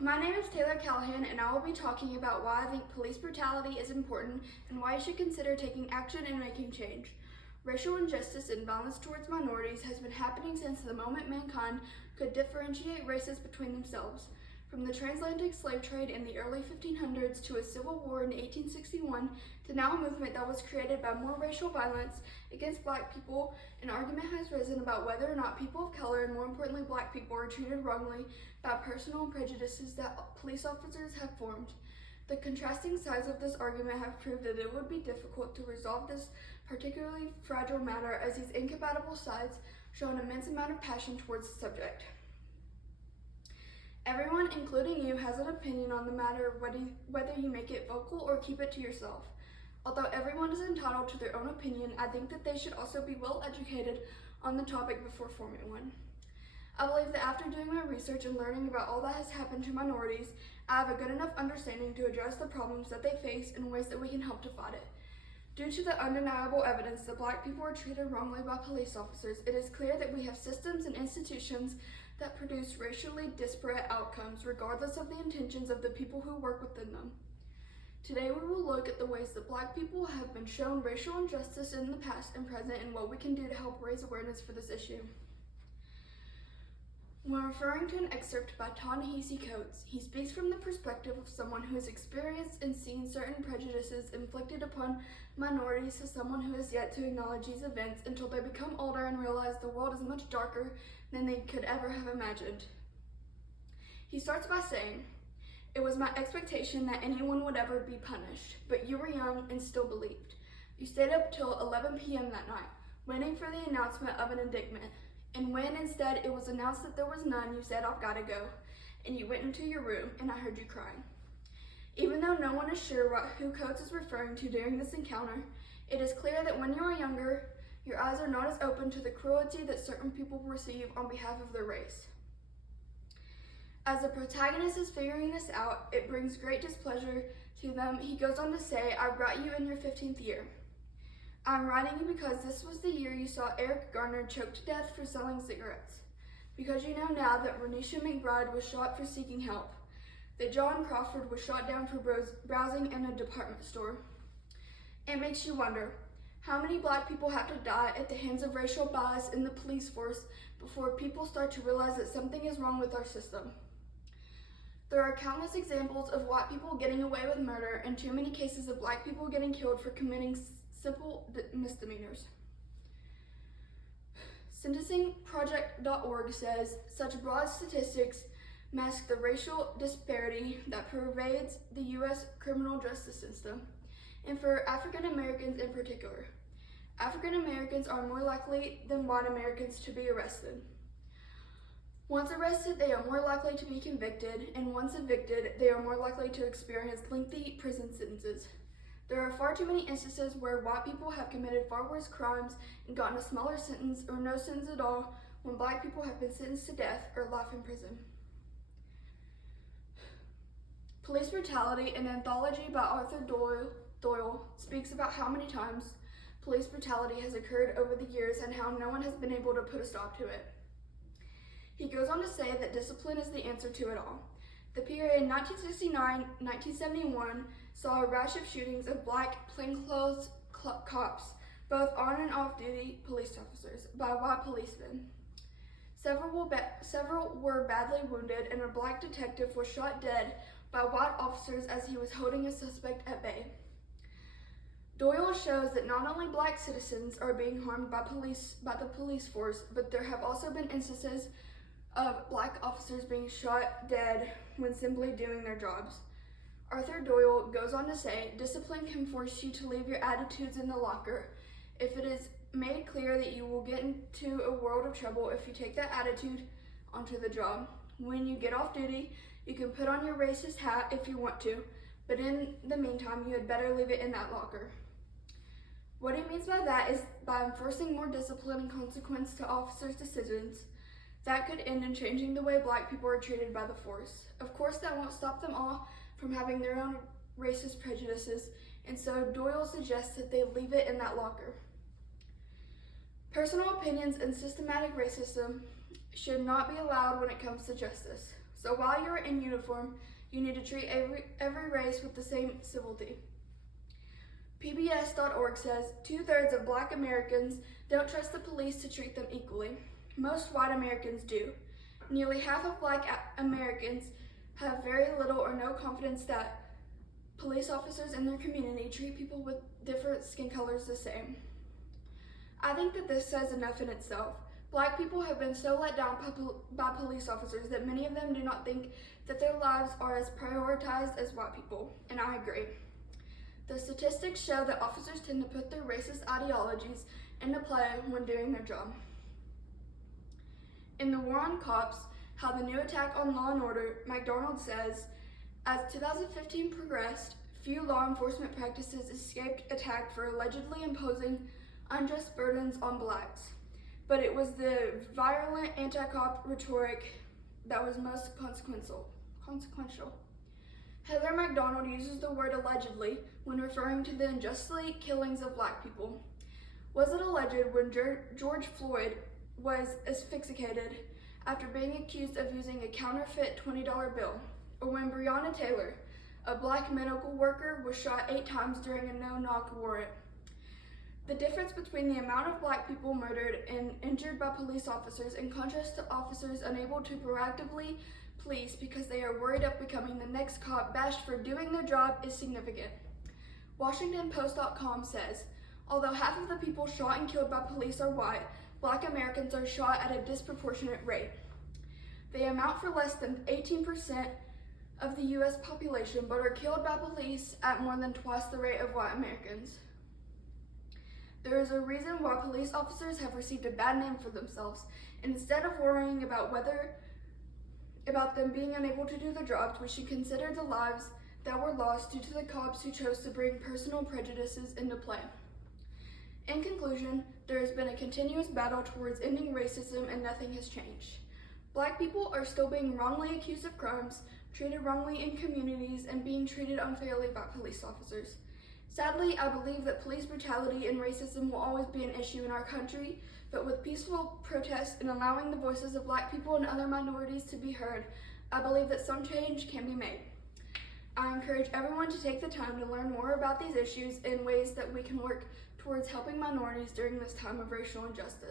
my name is Taylor Callahan, and I will be talking about why I think police brutality is important and why you should consider taking action and making change. Racial injustice and violence towards minorities has been happening since the moment mankind could differentiate races between themselves. From the transatlantic slave trade in the early 1500s to a civil war in 1861 to now a movement that was created by more racial violence against black people, an argument has risen about whether or not people of color, and more importantly black people, are treated wrongly by personal prejudices that police officers have formed. The contrasting sides of this argument have proved that it would be difficult to resolve this particularly fragile matter, as these incompatible sides show an immense amount of passion towards the subject. Everyone, including you, has an opinion on the matter, whether you make it vocal or keep it to yourself. Although everyone is entitled to their own opinion, I think that they should also be well educated on the topic before forming one. I believe that after doing my research and learning about all that has happened to minorities, I have a good enough understanding to address the problems that they face in ways that we can help to fight it. Due to the undeniable evidence that black people are treated wrongly by police officers, it is clear that we have systems and institutions that produce racially disparate outcomes, regardless of the intentions of the people who work within them. Today we will look at the ways that black people have been shown racial injustice in the past and present, and what we can do to help raise awareness for this issue. When referring to an excerpt by Ta-Nehisi Coates, he speaks from the perspective of someone who has experienced and seen certain prejudices inflicted upon minorities as someone who has yet to acknowledge these events until they become older and realize the world is much darker than they could ever have imagined. He starts by saying, "It was my expectation that anyone would ever be punished, but you were young and still believed. You stayed up till 11 p.m. that night, waiting for the announcement of an indictment. And when instead it was announced that there was none, you said, 'I've got to go.' And you went into your room, and I heard you crying." Even though no one is sure who Coates is referring to during this encounter, it is clear that when you are younger, your eyes are not as open to the cruelty that certain people receive on behalf of their race. As the protagonist is figuring this out, it brings great displeasure to them. He goes on to say, "I write you in your 15th year. I'm writing you because this was the year you saw Eric Garner choked to death for selling cigarettes. Because you know now that Renisha McBride was shot for seeking help. That John Crawford was shot down for browsing in a department store. It makes you wonder, how many black people have to die at the hands of racial bias in the police force before people start to realize that something is wrong with our system? There are countless examples of white people getting away with murder and too many cases of black people getting killed for committing simple misdemeanors." Sentencingproject.org says, "Such broad statistics mask the racial disparity that pervades the U.S. criminal justice system, and for African Americans in particular. African Americans are more likely than white Americans to be arrested. Once arrested, they are more likely to be convicted, and once evicted, they are more likely to experience lengthy prison sentences. There are far too many instances where white people have committed far worse crimes and gotten a smaller sentence or no sentence at all, when black people have been sentenced to death or life in prison." Police Brutality, an anthology by Arthur Doyle, speaks about how many times police brutality has occurred over the years and how no one has been able to put a stop to it. He goes on to say that discipline is the answer to it all. The period 1969-1971 saw a rash of shootings of black plainclothes cops, both on and off duty police officers, by white policemen. Several were badly wounded, and a black detective was shot dead by white officers as he was holding a suspect at bay. Doyle shows that not only black citizens are being harmed by the police force, but there have also been instances of black officers being shot dead when simply doing their jobs. Arthur Doyle goes on to say, "Discipline can force you to leave your attitudes in the locker. If it is made clear that you will get into a world of trouble if you take that attitude onto the job. When you get off duty, you can put on your racist hat if you want to, but in the meantime, you had better leave it in that locker." What he means by that is by enforcing more discipline and consequence to officers' decisions, that could end in changing the way black people are treated by the force. Of course, that won't stop them all from having their own racist prejudices, and so Doyle suggests that they leave it in that locker. Personal opinions and systematic racism should not be allowed when it comes to justice. So while you're in uniform, you need to treat every race with the same civility. PBS.org says 2/3 of Black Americans don't trust the police to treat them equally. Most white Americans do. Nearly half of Black Americans have very little or no confidence that police officers in their community treat people with different skin colors the same. I think that this says enough in itself. Black people have been so let down by police officers that many of them do not think that their lives are as prioritized as white people, and I agree. The statistics show that officers tend to put their racist ideologies into play when doing their job. In The War on Cops, How the New Attack on Law and Order, McDonald says, as 2015 progressed, few law enforcement practices escaped attack for allegedly imposing unjust burdens on blacks. But it was the virulent anti-cop rhetoric that was most consequential. Heather McDonald uses the word allegedly when referring to the unjustly killings of Black people. Was it alleged when George Floyd was asphyxiated after being accused of using a counterfeit $20 bill, or when Breonna Taylor, a Black medical worker, was shot 8 times during a no-knock warrant? The difference between the amount of Black people murdered and injured by police officers in contrast to officers unable to proactively police because they are worried of becoming the next cop bashed for doing their job is significant. WashingtonPost.com says, although half of the people shot and killed by police are white, Black Americans are shot at a disproportionate rate. They amount for less than 18% of the U.S. population, but are killed by police at more than twice the rate of white Americans. There is a reason why police officers have received a bad name for themselves, and instead of worrying about them being unable to do their jobs, we should consider the lives that were lost due to the cops who chose to bring personal prejudices into play. In conclusion, there has been a continuous battle towards ending racism and nothing has changed. Black people are still being wrongly accused of crimes, treated wrongly in communities, and being treated unfairly by police officers. Sadly, I believe that police brutality and racism will always be an issue in our country, but with peaceful protests and allowing the voices of Black people and other minorities to be heard, I believe that some change can be made. I encourage everyone to take the time to learn more about these issues in ways that we can work towards helping minorities during this time of racial injustice.